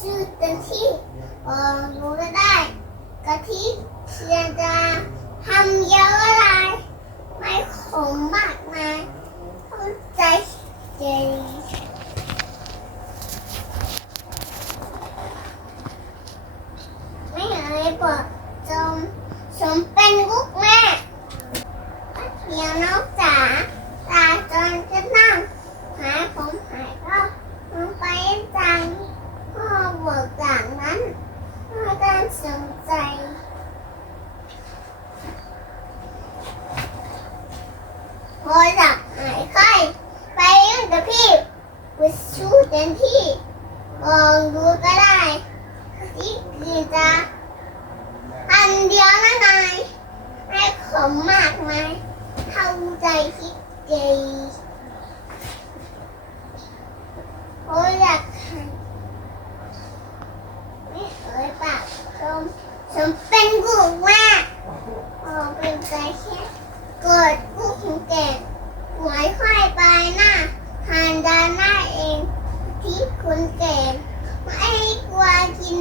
ชื่อเต็มที่เออรู้ก็ได้กะทิเทียนจะทำเยอะอะไร ไม่ขมมากนะเข้าใจเจไม่เอ่ยบอกจมสมเป็นลูกแม่เพียงนกจ๋าตาจนจะนั่งหาผมหายก็ลงไปจังพ่อบอกจากนั้นพ่อได้ สนใจพอหลับหายไข้ไปยุ่งกับพี่วิชูเต็มที่มองดูก็ได้ที่คือจะอันเดียวนะนายให้ขมมากมายเข้าใจคิดดีพออยากหันไม่เอ่ยป สมชมเป็นกูว่ากพอเป็นใจแค่เกิดผู้ขุนแก่หวยค่อยไปหน้าหันดานหน้าเอง ที่คุณเก่ไม่กลัวกิน